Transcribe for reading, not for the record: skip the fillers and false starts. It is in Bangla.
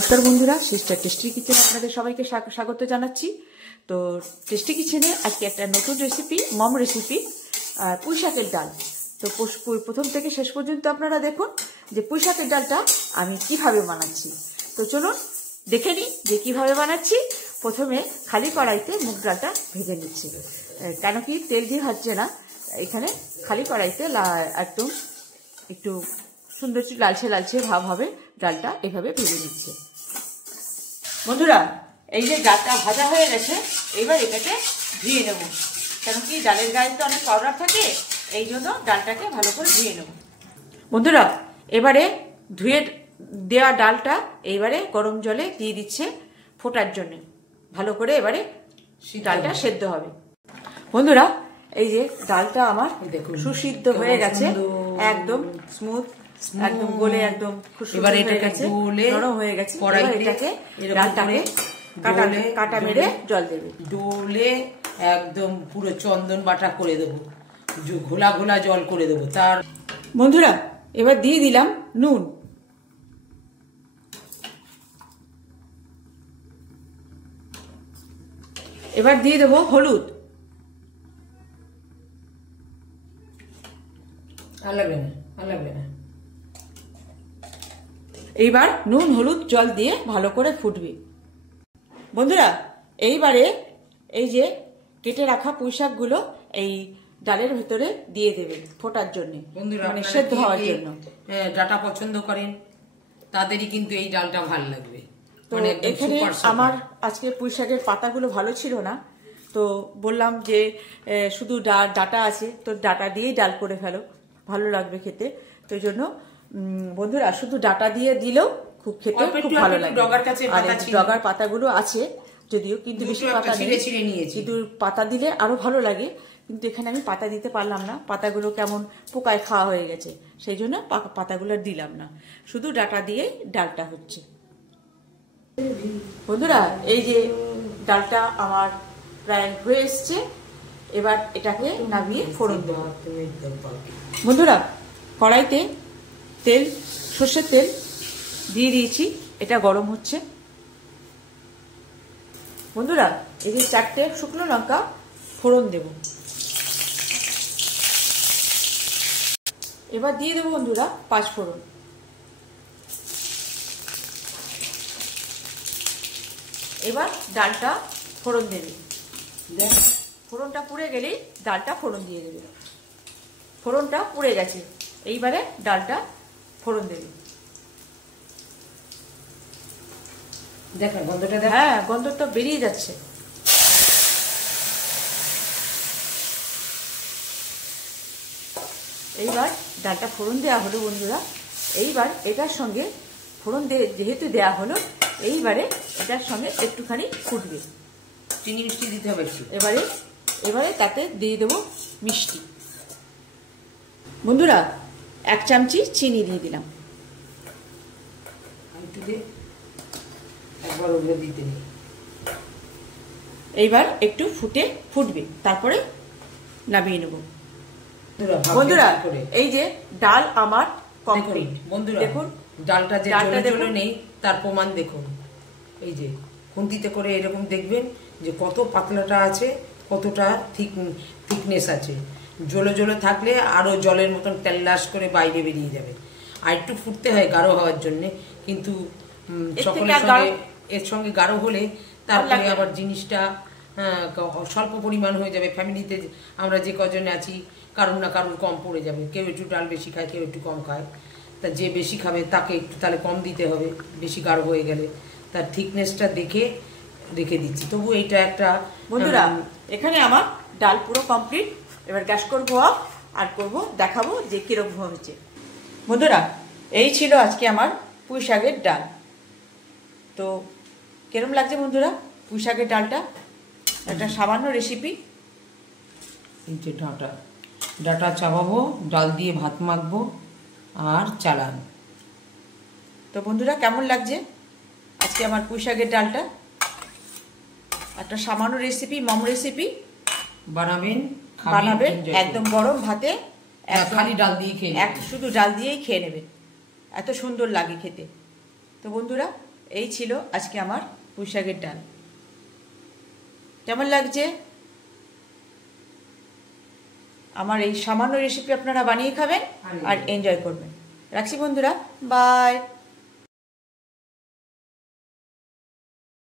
নমস্কার বন্ধুরা, সিস্টার টেস্টি কিচেনে আপনাদের সবাইকে স্বাগত জানাচ্ছি। তো টেস্টি কিচেনে আজকে একটা নতুন রেসিপি, মম রেসিপি, পুঁই শাকের ডাল। তো প্রথম থেকে শেষ পর্যন্ত আপনারা দেখুন যে পুঁই শাকের ডালটা আমি কিভাবে বানাচ্ছি। তো চলুন দেখে নিই যে কিভাবে বানাচ্ছি। প্রথমে খালি কড়াইতে মুগ ডালটা ভেজে নিচ্ছি, কেন কি তেল দিয়ে ভাজছে না, এখানে খালি কড়াইতে একদম একটু সুন্দর লালচে লালচে ভাব হবে, ডালটা এভাবে ভেজে নিচ্ছে। বন্ধুরা, এই যে ডালটা ভাজা হয়ে গেছে, এবার এটাকে ধুয়ে নেব, কেন কি ডালের গায়ে তো অনেক পাউডার থাকে, এই জন্য ডালটাকে ভালো করে ধুয়ে নেব। বন্ধুরা, এবারে ধুয়ে দেওয়া ডালটা এইবারে গরম জলে দিয়ে দিচ্ছে ফোটার জন্য, ভালো করে এবারে ডালটা সেদ্ধ হবে। বন্ধুরা, এই যে ডালটা আমার সুসিদ্ধ হয়ে গেছে, একদম স্মুথ, একদম গলে একদম এবার এটাকে নরম হয়ে গেছে। এটাকে ডালটাকে কাটা মেরে জল দেবে, ডোলে একদম পুরো চন্দন বাটা করে দেবো, ঘোলা ঘোলা জল করে দেবো। তার বন্ধুরা, এবার দিয়ে দিলাম নুন, এবার দিয়ে দেবো হলুদ, লাগবে না। এইবার নুন হলুদ জল দিয়ে ভালো করে ফুটবে। বন্ধুরা, এইবারে এই যে কেটে রাখা পুঁই শাকগুলো এই ডালের ভেতরে দিয়ে দেবে ফোটার জন্য, মানে সেদ্ধ হওয়ার জন্য। ডাটা পছন্দ করেন তাদেরই কিন্তু এই ডালটা ভালো লাগবে। তো এখানে আমার আজকে পুঁই শাকের পাতাগুলো ভালো ছিল না, তো বললাম যে শুধু ডাটা আছে, তো ডাটা দিয়েই ডাল করে ফেলো, ভালো লাগবে খেতে। তো এই জন্য বন্ধুরা, শুধু ডাটা দিয়ে দিলেও খুব খেতে খুব ভালো লাগে। ডগার পাতাগুলো আছে যদিও, কিন্তু বেশি পাতা নেই, কিন্তু পাতা দিলে আরো ভালো লাগে। কিন্তু এখানে আমি পাতা দিতে পারলাম না, পাতাগুলো কেমন পোকায় খাওয়া হয়ে গেছে, সেই জন্য পাতাগুলো দিলাম না, শুধু ডাটা দিয়ে ডালটা হচ্ছে। বন্ধুরা, এই যে ডালটা আমার প্রায় হয়ে এসছে, এবার এটাকে নামিয়ে ফোড়ন দেবো। বন্ধুরা, কড়াইতে তেল, সর্ষের তেল দিয়ে দিয়েছি, এটা গরম হচ্ছে। বন্ধুরা, এই যে 4টে শুকনো লঙ্কা ফোড়ন দেব, এবার দিয়ে দেবো বন্ধুরা 5 ফোড়ন। এবার ডালটা ফোড়ন দেবে, ফোড়নটা পুড়ে গেলেই ডালটা ফোড়ন দিয়ে দেবে। ফোড়নটা পুড়ে গেছে, এইবারে ডালটা ফোড়ন দেবে। দেখেন গন্ধটা, হ্যাঁ, গন্ধটা বেরিয়ে যাচ্ছে। এইবার ডালটা ফোড়ন দেওয়া হলো বন্ধুরা, এইবার এটার সঙ্গে ফোড়ন যেহেতু দেওয়া হলো, এইবারে এটার সঙ্গে একটুখানি ফুটবে, চিনি মিষ্টি দিতে হবে। এবারে তাতে দিয়ে দেবো মিষ্টি। বন্ধুরা, 1 চামচি চিনি দিয়ে দিলাম। এইবার একটু ফুটবে, তারপরে নামিয়ে নেব। বন্ধুরা, এই যে ডাল আমার কমপ্লিট। বন্ধুরা দেখুন, ডালটা যে জলে নেই তার প্রমাণ দেখুন। এই যে খুন্তিতে করে এরকম দেখবেন যে কত পাতলাটা আছে, কতটা থিকনেস আছে। জলে জলে থাকলে আরো জলের মতন তেল্লাস করে বাইরে বেরিয়ে যাবে। আর একটু ফুটতে হয় গাঢ় হওয়ার জন্য, কিন্তু এর সঙ্গে গাঢ় হলে তারপরে আবার জিনিসটা স্বল্প পরিমাণ হয়ে যাবে। ফ্যামিলিতে আমরা যে কজনে আছি, কারুর না কারুর কম পড়ে যাবে, কেউ একটু ডাল বেশি খায়, কেউ একটু কম খায়। তা যে বেশি খাবে তাকে একটু তাহলে কম দিতে হবে, বেশি গাঢ় হয়ে গেলে। তার থিকনেসটা দেখে রেখে দিচ্ছি। তবু এইটা একটা। বন্ধুরা, এখানে আমার ডাল পুরো কমপ্লিট। এবার গ্যাস করবো অফ, আর দেখাবো যে কিরকম হয়েছে। বন্ধুরা, এই ছিল আজকে আমার পুঁই শাকের ডাল। তো কিরকম লাগছে বন্ধুরা পুঁই শাকের ডালটা? একটা সামান্য রেসিপি। এই যে ডাটা চাপাবো, ডাল দিয়ে ভাত মাখবো আর চালান। তো বন্ধুরা, কেমন লাগছে আজকে আমার পুঁই শাকের ডালটা? একটা সামান্য রেসিপি, মম রেসিপি। বানাবেন একদম গরম ভাতে, খালি ডাল দিয়ে খেয়ে, শুধু ডাল দিয়েই খেয়ে নেবেন, এত সুন্দর লাগে খেতে। তো বন্ধুরা, এই ছিল আজকে আমার পুঁই শাকের ডাল। কেমন লাগছে? আমার এই সামান্য রেসিপি আপনারা বানিয়ে খাবেন আর এনজয় করবেন। রাখছি বন্ধুরা, বাই।